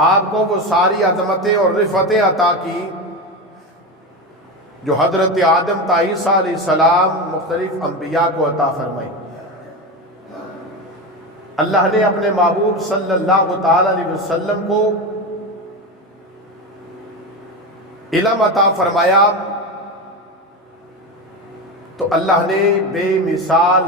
آپ کو وہ ساری عظمتیں اور رفتیں عطا کی جو حضرت آدم تا عیسیٰ علیہ السلام مختلف انبیاء کو عطا فرمائی۔ اللہ نے اپنے محبوب صلی اللہ تعالی علیہ وسلم کو علم عطا فرمایا تو اللہ نے بے مثال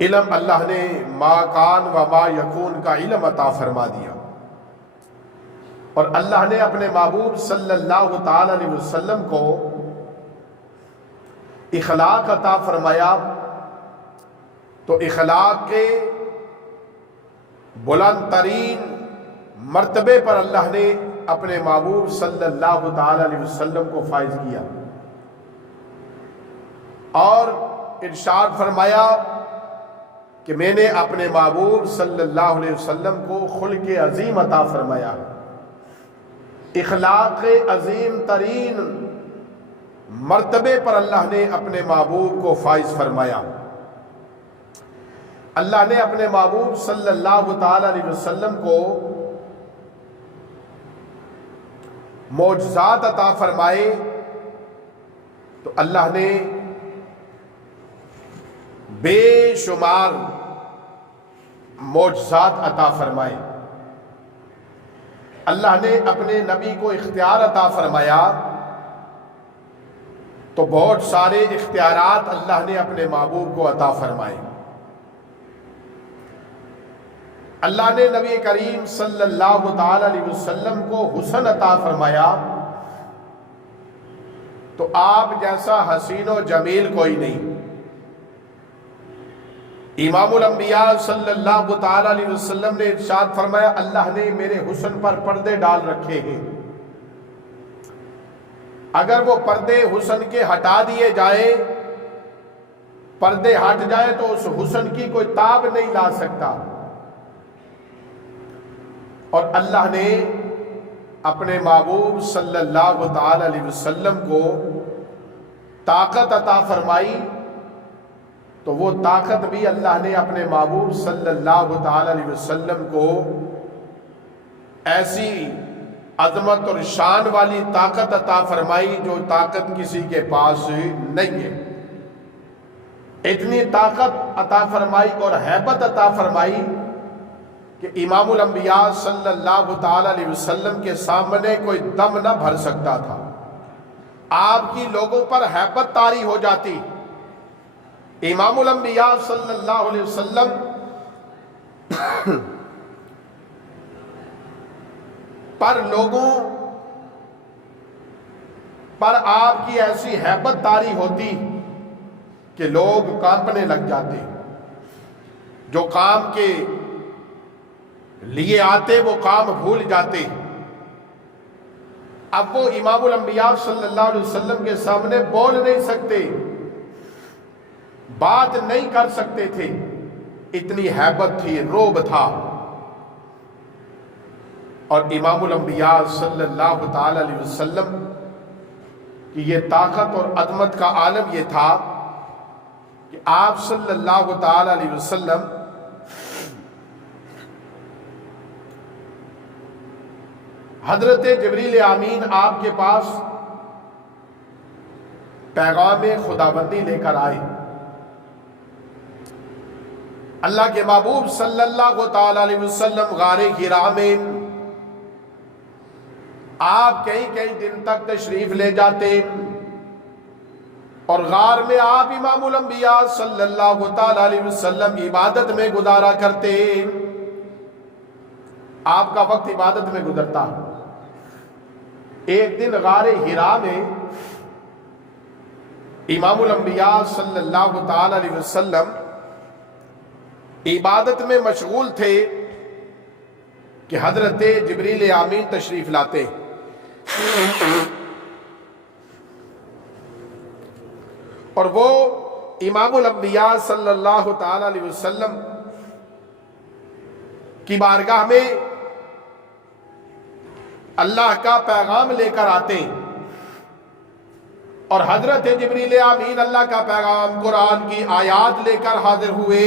علم، اللہ نے ما کان و ما یکون کا علم عطا فرما دیا، اور اللہ نے اپنے محبوب صلی اللہ تعالی علیہ وسلم کو اخلاق عطا فرمایا تو اخلاق کے بلند ترین مرتبے پر اللہ نے اپنے محبوب صلی اللہ تعالی علیہ وسلم کو فائز کیا، اور ارشاد فرمایا کہ میں نے اپنے محبوب صلی اللہ علیہ وسلم کو خلق عظیم عطا فرمایا، اخلاق عظیم ترین مرتبے پر اللہ نے اپنے محبوب کو فائز فرمایا۔ اللہ نے اپنے محبوب صلی اللہ تعالی علیہ وسلم کو معجزات عطا فرمائے تو اللہ نے بے شمار معجزات عطا فرمائے۔ اللہ نے اپنے نبی کو اختیار عطا فرمایا تو بہت سارے اختیارات اللہ نے اپنے محبوب کو عطا فرمائے۔ اللہ نے نبی کریم صلی اللہ تعالی علیہ وسلم کو حسن عطا فرمایا تو آپ جیسا حسین و جمیل کوئی نہیں۔ امام الانبیاء صلی اللہ تعالی علیہ وسلم نے ارشاد فرمایا اللہ نے میرے حسن پر پردے ڈال رکھے ہیں، اگر وہ پردے حسن کے ہٹا دیے جائے، پردے ہٹ جائے تو اس حسن کی کوئی تاب نہیں لا سکتا۔ اور اللہ نے اپنے محبوب صلی اللہ تعالی علیہ وسلم کو طاقت عطا فرمائی تو وہ طاقت بھی اللہ نے اپنے محبوب صلی اللہ تعالی علیہ وسلم کو ایسی عظمت اور شان والی طاقت عطا فرمائی جو طاقت کسی کے پاس نہیں ہے۔ اتنی طاقت عطا فرمائی اور ہیبت عطا فرمائی کہ امام الانبیاء صلی اللہ تعالی علیہ وسلم کے سامنے کوئی دم نہ بھر سکتا تھا، آپ کی لوگوں پر ہیبت طاری ہو جاتی۔ امام الانبیاء صلی اللہ علیہ وسلم پر لوگوں پر آپ کی ایسی ہیبت طاری ہوتی کہ لوگ کانپنے لگ جاتے، جو کام کے لیے آتے وہ کام بھول جاتے۔ اب وہ امام الانبیاء صلی اللہ علیہ وسلم کے سامنے بول نہیں سکتے، بات نہیں کر سکتے تھے، اتنی ہیبت تھی، رعب تھا۔ اور امام الانبیاء صلی اللہ تعالی علیہ وسلم کی یہ طاقت اور عظمت کا عالم یہ تھا کہ آپ صلی اللہ تعالی علیہ وسلم حضرت جبریل امین آپ کے پاس پیغام خداوندی لے کر آئے۔ اللہ کے محبوب صلی اللہ تعالی علیہ وسلم غار حرا میں آپ کئی دن تک تشریف لے جاتے اور غار میں آپ امام الانبیاء صلی اللہ تعالی علیہ وسلم عبادت میں گزارا کرتے، آپ کا وقت عبادت میں گزرتا۔ ایک دن غار حرا میں امام الانبیاء صلی اللہ تعالی علیہ وسلم عبادت میں مشغول تھے کہ حضرت جبریل امین تشریف لاتے اور وہ امام الانبیاء صلی اللہ تعالی علیہ وسلم کی بارگاہ میں اللہ کا پیغام لے کر آتے اور حضرت جبریل امین اللہ کا پیغام قرآن کی آیات لے کر حاضر ہوئے۔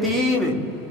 3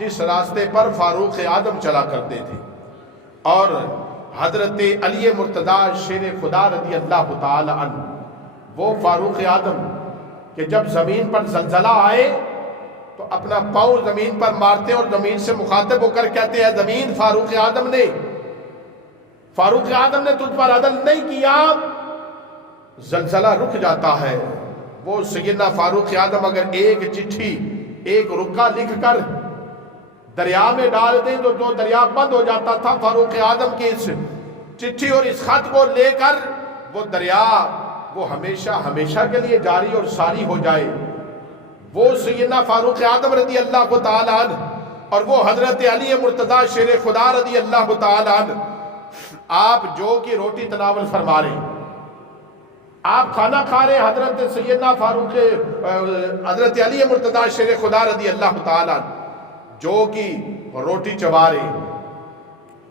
جس راستے پر فاروق اعظم چلا کرتے تھے، اور حضرت علی مرتضیٰ شیر خدا رضی اللہ تعالی عنہ وہ فاروق اعظم کہ جب زمین پر زلزلہ آئے تو اپنا پاؤں زمین پر مارتے اور زمین سے مخاطب ہو کر کہتے ہیں زمین فاروق اعظم نے تجھ پر عدل نہیں کیا، زلزلہ رک جاتا ہے۔ وہ سیدنا فاروق اعظم اگر ایک چٹھی ایک رکا لکھ کر دریا میں ڈال دیں تو جو دریا بند ہو جاتا تھا، فاروق اعظم کی اس چٹھی اور اس خط کو لے کر وہ دریا وہ ہمیشہ کے لیے جاری اور ساری ہو جائے۔ وہ سیدنا فاروق اعظم رضی اللہ تعالی عنہ اور وہ حضرت علی مرتضیٰ شیر خدا رضی اللہ تعالی عنہ، آپ جو کی روٹی تناول فرما رہے، آپ کھانا کھا رہے، حضرت سیدنا حضرت علی مرتضیٰ شیر خدا رضی اللہ تعالی عنہ جو کی روٹی چبا رہے،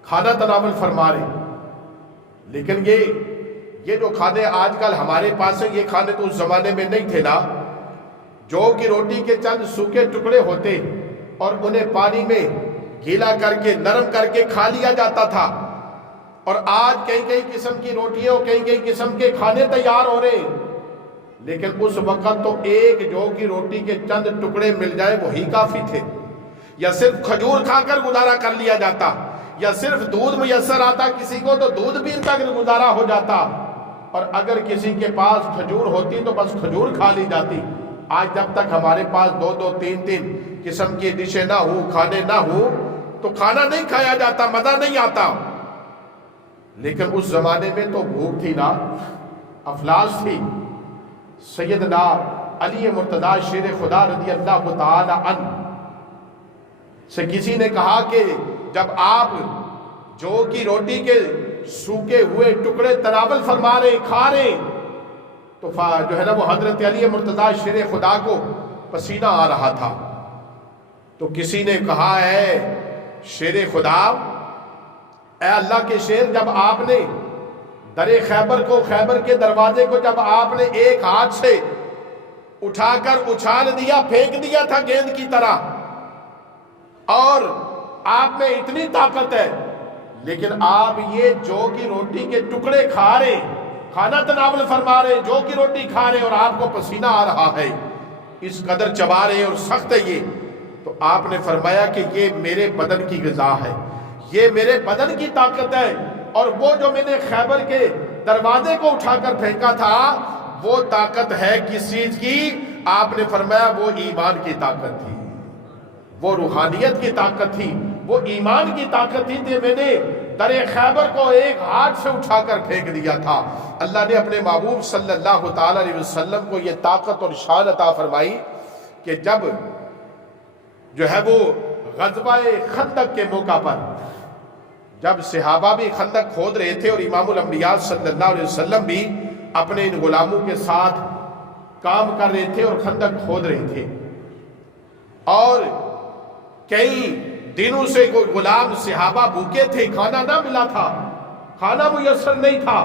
کھانا تناول فرما رہے۔ لیکن یہ جو کھانے آج کل ہمارے پاس ہیں، یہ کھانے تو اس زمانے میں نہیں تھے نا۔ جو کی روٹی کے چند سوکھے ٹکڑے ہوتے اور انہیں پانی میں گیلا کر کے نرم کر کے کھا لیا جاتا تھا، اور آج کئی قسم کی روٹیاں اور کئی قسم کے کھانے تیار ہو رہے ہیں۔ لیکن اس وقت تو ایک جو کی روٹی کے چند ٹکڑے مل جائے وہی کافی تھے، یا صرف کھجور کھا کر گزارا کر لیا جاتا، یا صرف دودھ میسر آتا کسی کو تو دودھ پی کر گزارا ہو جاتا، اور اگر کسی کے پاس کھجور ہوتی تو بس کھجور کھا لی جاتی۔ آج جب تک ہمارے پاس دو تین قسم کی ڈشیں نہ ہو، کھانے نہ ہو، تو کھانا نہیں کھایا جاتا، مزہ نہیں آتا۔ لیکن اس زمانے میں تو بھوک تھی نا، افلاس تھی۔ سیدنا علی مرتضیٰ شیر خدا رضی اللہ تعالی عنہ سے کسی نے کہا کہ جب آپ جو کی روٹی کے سوکھے ہوئے ٹکڑے تناول فرما رہے، کھا رہے، تو جو ہے نا وہ حضرت علی مرتضیٰ شیر خدا کو پسینہ آ رہا تھا۔ تو کسی نے کہا ہے شیر خدا، اے اللہ کے شیر، جب آپ نے در خیبر کے دروازے کو جب آپ نے ایک ہاتھ سے اٹھا کر اچھال دیا، پھینک دیا تھا گیند کی طرح، اور آپ میں اتنی طاقت ہے، لیکن آپ یہ جو کی روٹی کے ٹکڑے کھا رہے، کھانا تناول فرما رہے، جو کی روٹی کھا رہے اور آپ کو پسینہ آ رہا ہے، اس قدر چبا رہے اور سخت ہے یہ۔ تو آپ نے فرمایا کہ یہ میرے بدن کی غذا ہے، یہ میرے بدن کی طاقت ہے، اور وہ جو میں نے خیبر کے دروازے کو اٹھا کر پھینکا تھا وہ طاقت ہے کس چیز کی؟ آپ نے فرمایا وہ ایمان کی طاقت تھی، وہ روحانیت کی طاقت تھی، وہ ایمان کی طاقت تھی کہ میں نے در خیبر کو ایک ہاتھ سے اٹھا کر پھینک دیا تھا۔ اللہ نے اپنے محبوب صلی اللہ تعالی علیہ وسلم کو یہ طاقت اور شان عطا فرمائی کہ جب جو ہے وہ غزوہ خندق کے موقع پر جب صحابہ بھی خندق کھود رہے تھے اور امام الانبیاء صلی اللہ علیہ وسلم بھی اپنے ان غلاموں کے ساتھ کام کر رہے تھے اور خندق کھود رہے تھے، اور کئی دنوں سے کوئی غلام صحابہ بھوکے تھے، کھانا نہ ملا تھا، کھانا میسر نہیں تھا،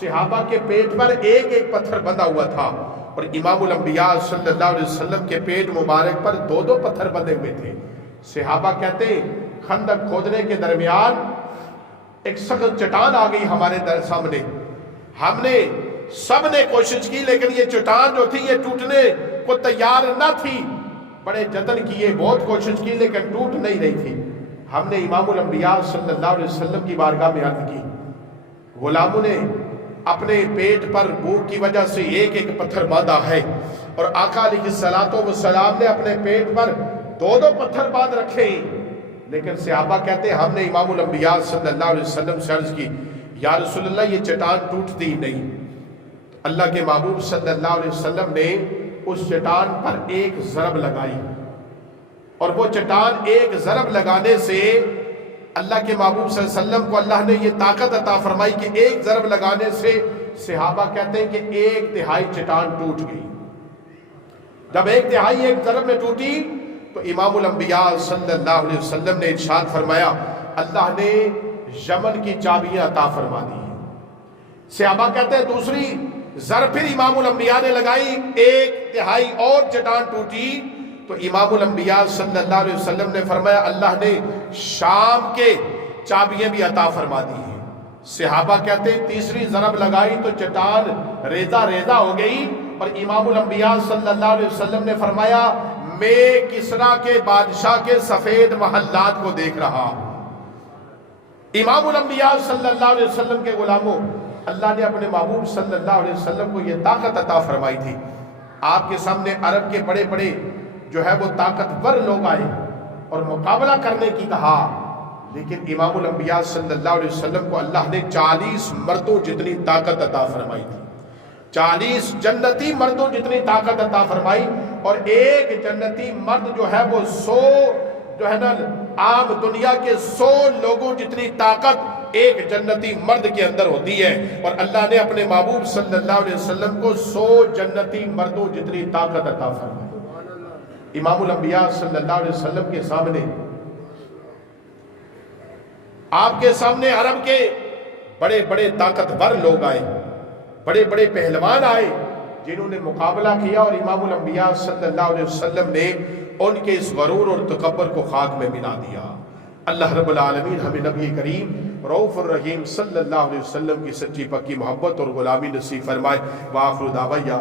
صحابہ کے پیٹ پر ایک پتھر بندھا ہوا تھا، اور امام الانبیاء صلی اللہ علیہ وسلم کے پیٹ مبارک پر دو پتھر بندھے ہوئے تھے۔ صحابہ کہتے ہیں خندق کھودنے کے درمیان ایک سخت چٹان آ گئی ہمارے سامنے، ہم نے سب نے کوشش کی لیکن یہ چٹان جو تھی یہ ٹوٹنے کو تیار نہ تھی، بڑے جتن کیے، بہت کوشش کی لیکن ٹوٹ نہیں رہی تھی۔ ہم نے امام الانبیاء صلی اللہ علیہ وسلم کی بارگاہ میں عرض کی، غلاموں نے اپنے پیٹ پر بھوک کی وجہ سے ایک پتھر باندھا ہے، اور آقا علیہ الصلوۃ والسلام نے اپنے پیٹ پر دو پتھر باندھ رکھے ہیں۔ لیکن صحابہ کہتے ہیں ہم نے امام الانبیاء صلی اللہ علیہ وسلم سے عرض کی، یا رسول اللہ یہ چٹان ٹوٹتی نہیں۔ اللہ کے محبوب صلی اللہ علیہ وسلم نے اس چٹان پر ایک ضرب لگائی، اور وہ چٹان ایک ضرب لگانے سے اللہ کے محبوب صلی اللہ علیہ وسلم کو اللہ نے یہ طاقت عطا فرمائی کہ ایک ضرب لگانے سے صحابہ کہتے ہیں کہ 1/3 چٹان ٹوٹ گئی۔ جب 1/3 ایک ضرب میں ٹوٹی تو امام الانبیاء صلی اللہ علیہ وسلم نے ارشاد فرمایا اللہ نے یمن کی چابیاں عطا فرما دی ہیں۔ صحابہ کہتے ہیں دوسری ضرب پھر امام الانبیاء نے لگائی، 1/3 اور چٹان ٹوٹی تو امام الانبیاء صلی اللہ علیہ وسلم نے فرمایا اللہ نے شام کے چابیاں بھی عطا فرما دی ہیں۔ صحابہ کہتے ہیں تیسری ضرب لگائی تو چٹان ریزہ ریزہ ہو گئی، اور امام الانبیاء صلی اللہ علیہ وسلم نے فرمایا میں کسرا کے بادشاہ کے سفید محلات کو دیکھ رہا ہوں۔ امام الانبیاء صلی اللہ علیہ وسلم کے غلاموں، اللہ نے اپنے محبوب صلی اللہ علیہ وسلم کو یہ طاقت عطا فرمائی تھی۔ آپ کے سامنے عرب کے بڑے بڑے جو ہے وہ طاقتور لوگ آئے اور مقابلہ کرنے کی کہا، لیکن امام الانبیاء صلی اللہ علیہ وسلم کو اللہ نے 40 مردوں جتنی طاقت عطا فرمائی تھی، 40 جنتی مردوں جتنی طاقت عطا فرمائی، اور ایک جنتی مرد جو ہے وہ 100 جو ہے نا عام دنیا کے 100 لوگوں جتنی طاقت ایک جنتی مرد کے اندر ہوتی ہے، اور اللہ نے اپنے محبوب صلی اللہ علیہ وسلم کو 100 جنتی مردوں جتنی طاقت عطا فرمائی۔ امام الانبیاء صلی اللہ علیہ وسلم کے سامنے، آپ کے سامنے عرب کے بڑے بڑے طاقتور لوگ آئے، بڑے بڑے پہلوان آئے جنہوں نے مقابلہ کیا، اور امام الانبیاء صلی اللہ علیہ وسلم نے ان کے اس غرور اور تکبر کو خاک میں ملا دیا۔ اللہ رب العالمین ہمیں نبی کریم رؤوف الرحیم صلی اللہ علیہ وسلم کی سچی پکی محبت اور غلامی نصیب فرمائے۔ وآخر دعوانا